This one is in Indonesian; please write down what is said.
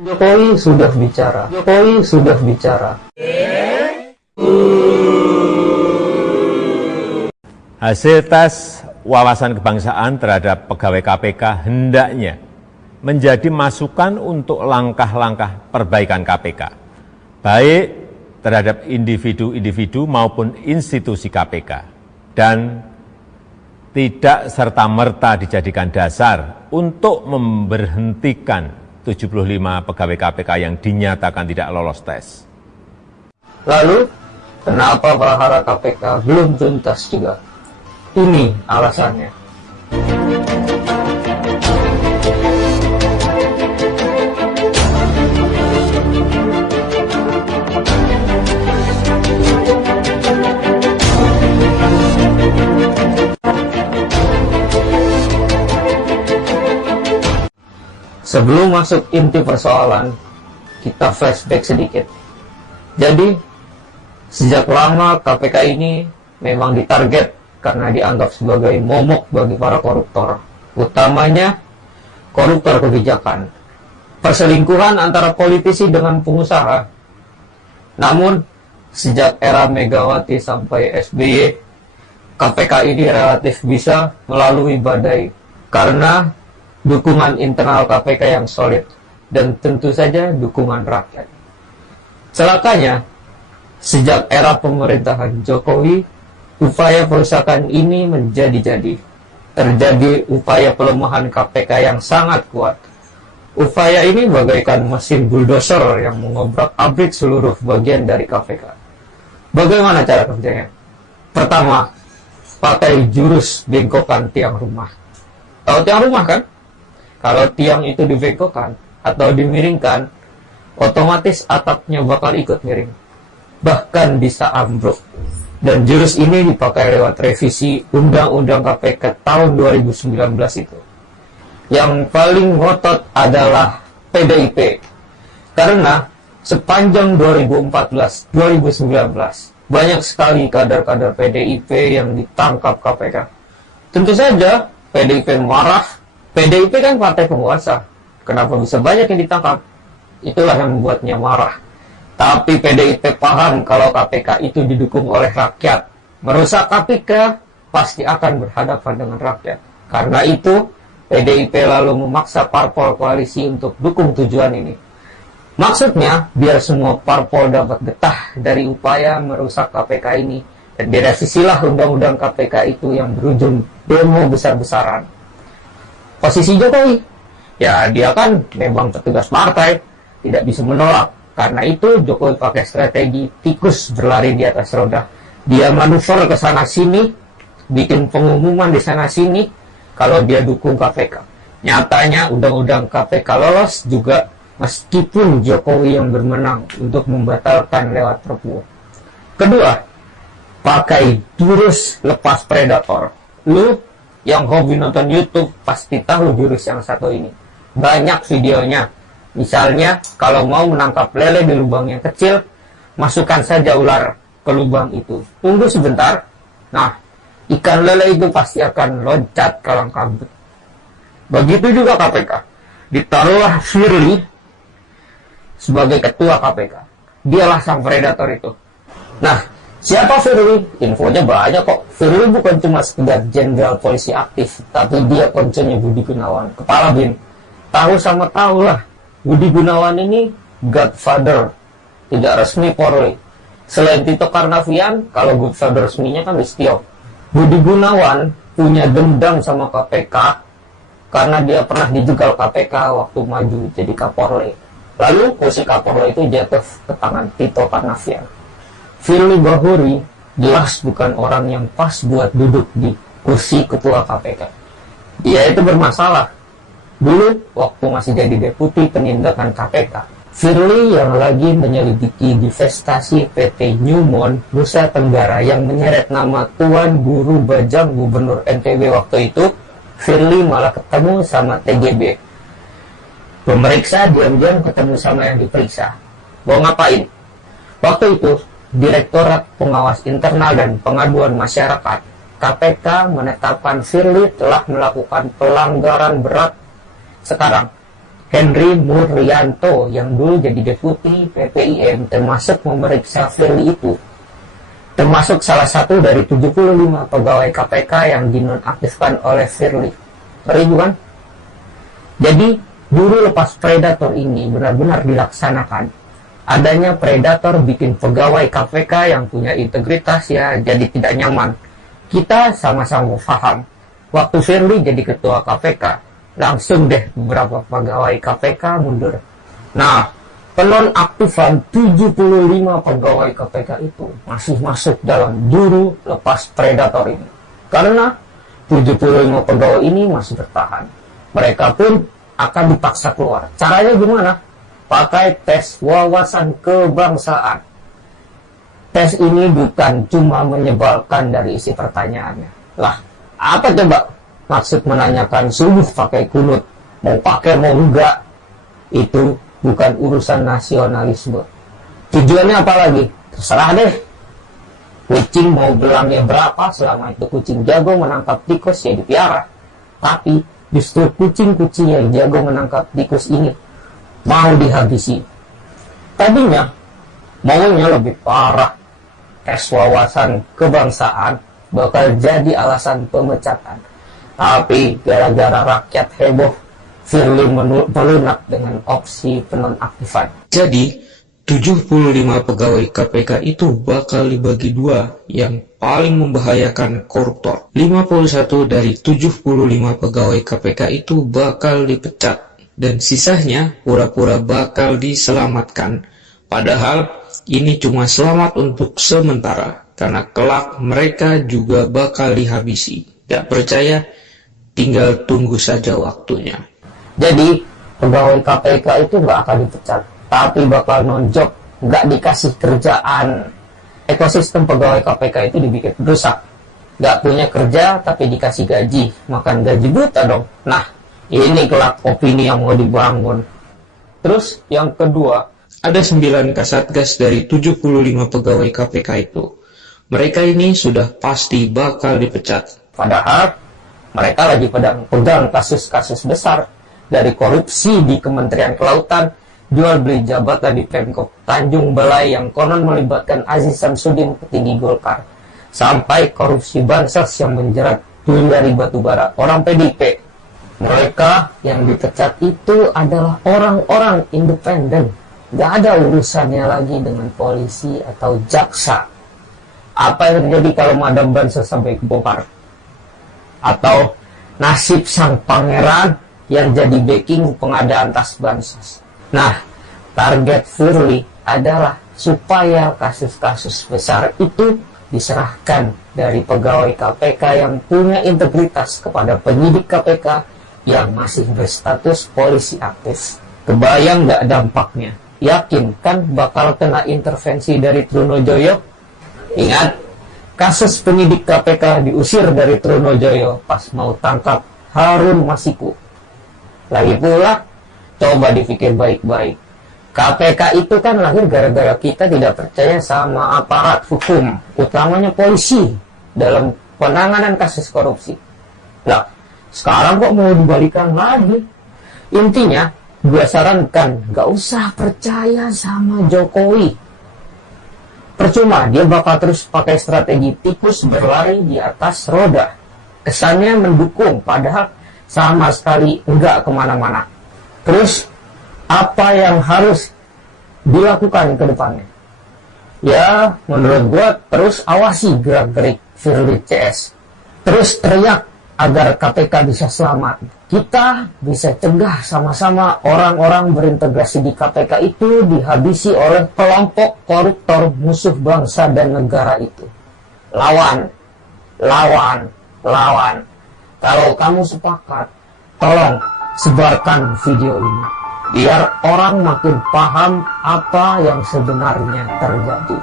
Jokowi sudah bicara. Jokowi sudah bicara. Hasil tes wawasan kebangsaan terhadap pegawai KPK hendaknya menjadi masukan untuk langkah-langkah perbaikan KPK, baik terhadap individu-individu maupun institusi KPK, dan tidak serta-merta dijadikan dasar untuk memberhentikan 75 pegawai KPK yang dinyatakan tidak lolos tes. Lalu, kenapa perkara KPK belum tuntas juga? Ini alasannya. Sebelum masuk inti persoalan, kita flashback sedikit. Jadi, sejak lama KPK ini memang ditarget karena dianggap sebagai momok bagi para koruptor, utamanya koruptor kebijakan, perselingkuhan antara politisi dengan pengusaha. Namun, sejak era Megawati sampai SBY, KPK ini relatif bisa melalui badai karena dukungan internal KPK yang solid dan tentu saja dukungan rakyat. Celakanya, sejak era pemerintahan Jokowi, upaya perusakan ini menjadi-jadi. Terjadi upaya pelemahan KPK yang sangat kuat. Upaya ini bagaikan mesin bulldozer yang mengobrak-abrik seluruh bagian dari KPK. Bagaimana cara kerjanya? Pertama, pakai jurus bengkokan tiang rumah. Tahu tiang rumah kan? Kalau tiang itu dibengkokkan atau dimiringkan, otomatis atapnya bakal ikut miring. Bahkan bisa ambruk. Dan jurus ini dipakai lewat revisi Undang-Undang KPK tahun 2019 itu. Yang paling ngotot adalah PDIP. Karena sepanjang 2014-2019, banyak sekali kader-kader PDIP yang ditangkap KPK. Tentu saja PDIP marah. PDIP kan partai penguasa. Kenapa bisa banyak yang ditangkap? Itulah yang membuatnya marah. Tapi PDIP paham kalau KPK itu didukung oleh rakyat. Merusak KPK pasti akan berhadapan dengan rakyat. Karena itu, PDIP lalu memaksa parpol koalisi untuk dukung tujuan ini. Maksudnya, biar semua parpol dapat getah dari upaya merusak KPK ini. Dan direvisilah undang-undang KPK itu yang berujung demo besar-besaran. Posisi Jokowi, ya dia kan memang petugas partai, tidak bisa menolak. Karena itu Jokowi pakai strategi tikus berlari di atas roda. Dia manuver ke sana sini, bikin pengumuman di sana sini kalau dia dukung KPK. Nyatanya undang-undang KPK lolos juga meskipun Jokowi yang bermenang untuk membatalkan lewat Perpu. Kedua, pakai jurus lepas predator. Lu yang hobi nonton YouTube pasti tahu jurus yang satu ini. Banyak videonya. Misalnya, kalau mau menangkap lele di lubang yang kecil, masukkan saja ular ke lubang itu. Tunggu sebentar. Nah, ikan lele itu pasti akan loncat kalang kabut. Begitu juga KPK. Ditaruhlah Firly sebagai ketua KPK. Dialah sang predator itu. Nah, siapa Firly? Infonya banyak kok. Firly bukan cuma sekedar jenderal polisi aktif, tapi dia konconya Budi Gunawan, kepala BIN. Tahu sama tahu lah. Budi Gunawan ini Godfather, tidak resmi Polri. Selain Tito Karnavian, kalau Godfather resminya kan Listio. Budi Gunawan punya dendam sama KPK karena dia pernah dijegal KPK waktu maju jadi Kapolri. Lalu kursi Kapolri itu jatuh ke tangan Tito Karnavian. Firly Bahuri jelas bukan orang yang pas buat duduk di kursi ketua KPK. Dia itu bermasalah. Dulu, waktu masih jadi deputi penindakan KPK, Firly yang lagi menyelidiki divestasi PT Newmont Nusa Tenggara yang menyeret nama Tuan Guru Bajang Gubernur NTB waktu itu, Firly malah ketemu sama TGB. Pemeriksa diam-diam ketemu sama yang diperiksa. Mau ngapain? Waktu itu, Direktorat Pengawas Internal dan Pengaduan Masyarakat KPK menetapkan Firly telah melakukan pelanggaran berat. Sekarang, Henry Muryanto yang dulu jadi deputi PPIM termasuk memeriksa Firly itu. Termasuk salah satu dari 75 pegawai KPK yang dinonaktifkan oleh Firly. Ngeri bukan? Jadi, juru lepas predator ini benar-benar dilaksanakan. Adanya predator bikin pegawai KPK yang punya integritas ya jadi tidak nyaman. Kita sama-sama paham. Waktu Firly jadi ketua KPK, langsung deh beberapa pegawai KPK mundur. Nah, penonaktifan 75 pegawai KPK itu masih masuk dalam juru lepas predator ini. Karena 75 pegawai ini masih bertahan. Mereka pun akan dipaksa keluar. Caranya gimana? Pakai tes wawasan kebangsaan. Tes ini bukan cuma menyebalkan dari isi pertanyaannya. Lah, apa coba maksud menanyakan subuh pakai kunut? Mau pakai mau enggak? Itu bukan urusan nasionalisme. Tujuannya apa lagi? Terserah deh. Kucing mau belangnya berapa, selama itu kucing jago menangkap tikus ya dipiara. Tapi justru kucing-kucing yang jago menangkap tikus ini mau dihabisi. Tadinya maunya lebih parah. Tes wawasan kebangsaan bakal jadi alasan pemecatan. Tapi gara-gara rakyat heboh, Firly melunak dengan opsi penonaktifan. Jadi 75 pegawai KPK itu bakal dibagi dua, yang paling membahayakan koruptor. 51 dari 75 pegawai KPK itu bakal dipecat, dan sisanya pura-pura bakal diselamatkan. Padahal ini cuma selamat untuk sementara, karena kelak mereka juga bakal dihabisi. Gak percaya? Tinggal tunggu saja waktunya. Jadi, pegawai KPK itu gak akan dipecat, tapi bakal nonjok, gak dikasih kerjaan. Ekosistem pegawai KPK itu dibikin rusak. Gak punya kerja, tapi dikasih gaji. Makan gaji buta dong. Nah, ini kelak opini yang mau dibangun. Terus, yang kedua, ada 9 kasatgas dari 75 pegawai KPK itu. Mereka ini sudah pasti bakal dipecat. Padahal, mereka lagi pada pegang kasus-kasus besar. Dari korupsi di Kementerian Kelautan, jual beli jabatan di Pemkop Tanjung Balai yang konon melibatkan Aziz Samsudin, petinggi Golkar, sampai korupsi bansos yang menjerat Juliari Batubara, orang PDIP. Mereka yang dipecat itu adalah orang-orang independen. Gak ada urusannya lagi dengan polisi atau jaksa. Apa yang terjadi kalau madam bansos sampai kebongkar? Atau nasib sang pangeran yang jadi backing pengadaan tas bansos? Nah, target Firly adalah supaya kasus-kasus besar itu diserahkan dari pegawai KPK yang punya integritas kepada penyidik KPK yang masih berstatus polisi aktif. Kebayang nggak dampaknya? Yakin kan bakal kena intervensi dari Trunojoyo? Ingat, kasus penyidik KPK diusir dari Trunojoyo pas mau tangkap Harun Masiku. Lagi pula, coba dipikir baik-baik. KPK itu kan lahir gara-gara kita tidak percaya sama aparat hukum, utamanya polisi, dalam penanganan kasus korupsi. Nah, sekarang kok mau dibalikan lagi? Intinya, gue sarankan gak usah percaya sama Jokowi. Percuma, dia bakal terus pakai strategi tikus berlari di atas roda. Kesannya mendukung, padahal sama sekali enggak kemana-mana. Terus, apa yang harus dilakukan ke depannya? Ya, menurut gue terus awasi gerak-gerik Firly CS. Terus teriak agar KPK bisa selamat. Kita bisa cegah sama-sama orang-orang berintegrasi di KPK itu dihabisi oleh kelompok koruptor musuh bangsa dan negara itu. Lawan, lawan, lawan. Kalau kamu sepakat, tolong sebarkan video ini, biar orang makin paham apa yang sebenarnya terjadi.